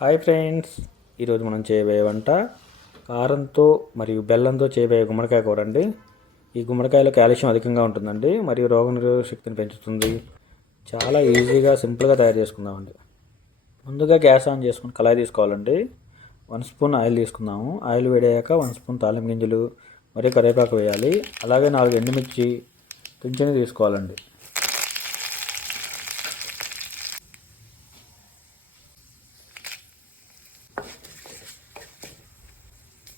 Hi friends, ఈరోజు మనం చేయబోయే వంట కారంతో మరియు బెల్లంతో చేయబోయే గుమ్మడికాయ కూర అండి. ఈ గుమ్మడికాయలో కాల్షియం అధికంగా ఉంటుందండి మరియు రోగనిరోధక శక్తిని పెంచుతుంది. చాలా ఈజీగా సింపుల్గా తయారు చేసుకుందామండి. ముందుగా గ్యాస్ ఆన్ చేసుకుని కళాయి తీసుకోవాలండి. 1 స్పూన్ ఆయిల్ తీసుకుందాము. ఆయిల్ వేడయ్యాక 1 స్పూన్ తాలింపు గింజలు మరియు కరివేపాకు వేయాలి. అలాగే 4 ఎండుమిర్చి తుంచిని తీసుకోవాలండి.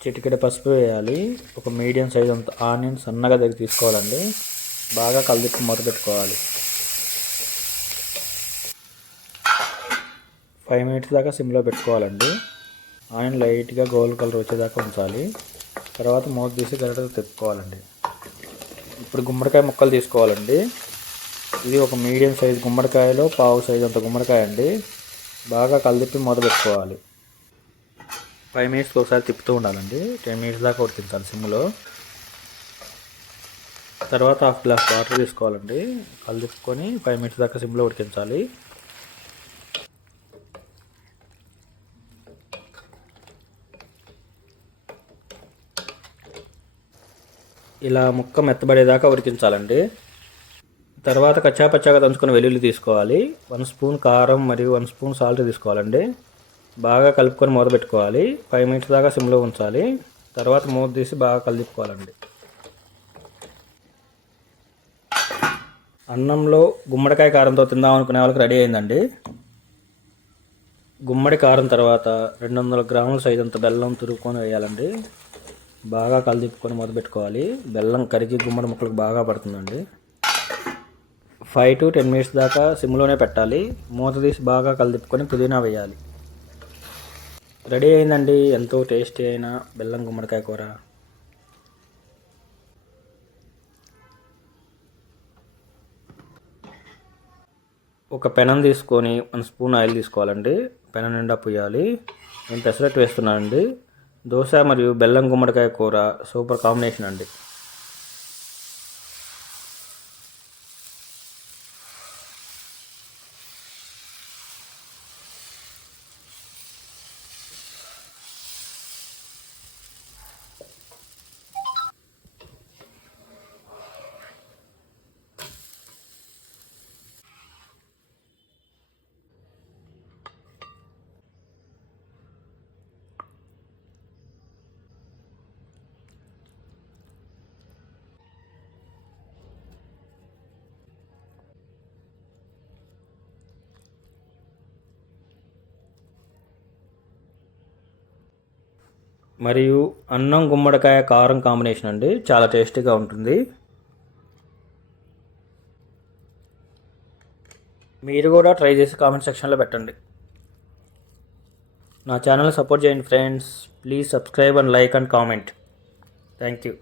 చిటికెడ పసుపు వేయాలి. ఒక మీడియం సైజ్ అంత ఆనియన్ సన్నగా దగ్గర తీసుకోవాలండి. బాగా కలిపి మూత పెట్టుకోవాలి. 5 మినిట్స్ దాకా సిమ్లో పెట్టుకోవాలండి. ఆనియన్ లైట్గా గోల్డ్ కలర్ వచ్చేదాకా ఉంచాలి. తర్వాత మూత తీసి గరిటెతో తిప్పుకోవాలండి. ఇప్పుడు గుమ్మడికాయ ముక్కలు తీసుకోవాలండి. ఇది ఒక మీడియం సైజ్ గుమ్మడికాయలో పావు సైజ్ అంత గుమ్మడికాయ అండి. బాగా కలిపి మూత పెట్టుకోవాలి. 5 మినిట్స్కి ఒకసారి తిప్పుతూ ఉండాలండి. 10 మినిట్స్ దాకా ఉడికించాలి సిమ్లో. తర్వాత 1/2 గ్లాస్ వాటర్ తీసుకోవాలండి. కలుపుకొని 5 మినిట్స్ దాకా సిమ్లో ఉడికించాలి. ఇలా ముక్క మెత్తబడేదాకా ఉడికించాలండి. తర్వాత కచ్చాపచ్చాగా దంచుకొని వెల్లుల్లి తీసుకోవాలి. 1 స్పూన్ కారం మరియు 1 స్పూన్ సాల్ట్ తీసుకోవాలండి. బాగా కలుపుకొని మూత పెట్టుకోవాలి. 5 మినిట్స్ దాకా సిమ్లో ఉంచాలి. తర్వాత మూత తీసి బాగా కలుపుకోవాలండి. అన్నంలో గుమ్మడికాయ కారంతో తిందాం అనుకునే వాళ్ళకి రెడీ అయిందండి. గుమ్మడి కారం తర్వాత 200 గ్రాముల సైజ్ అంత బెల్లం తురుముకొని వేయాలండి. బాగా కలుపుకొని మూత పెట్టుకోవాలి. బెల్లం కరిగి గుమ్మడి ముక్కలకు బాగా పడుతుందండి. 5 to 10 మినిట్స్ దాకా సిమ్లోనే పెట్టాలి. మూత తీసి బాగా కలుపుకొని పుదీనా వేయాలి. రెడీ అయిందండి ఎంతో టేస్టీ అయిన బెల్లం గుమ్మడికాయ కూర. ఒక పెనం తీసుకొని 1 స్పూన్ ఆయిల్ తీసుకోవాలండి. పెనం నిండా పోయాలి. నేను పెసరట్టు వేస్తున్నానండి. దోశ మరియు బెల్లం గుమ్మడికాయ కూర సూపర్ కాంబినేషన్ అండి. మరియు అన్నం గుమ్మడికాయ కారం కాంబినేషన్ అండి. చాలా టేస్టీగా ఉంటుంది. మీరు కూడా ట్రై చేసి కామెంట్ సెక్షన్లో పెట్టండి. నా ఛానల్ సపోర్ట్ చేయండి friends. Please subscribe and like and comment. Thank you.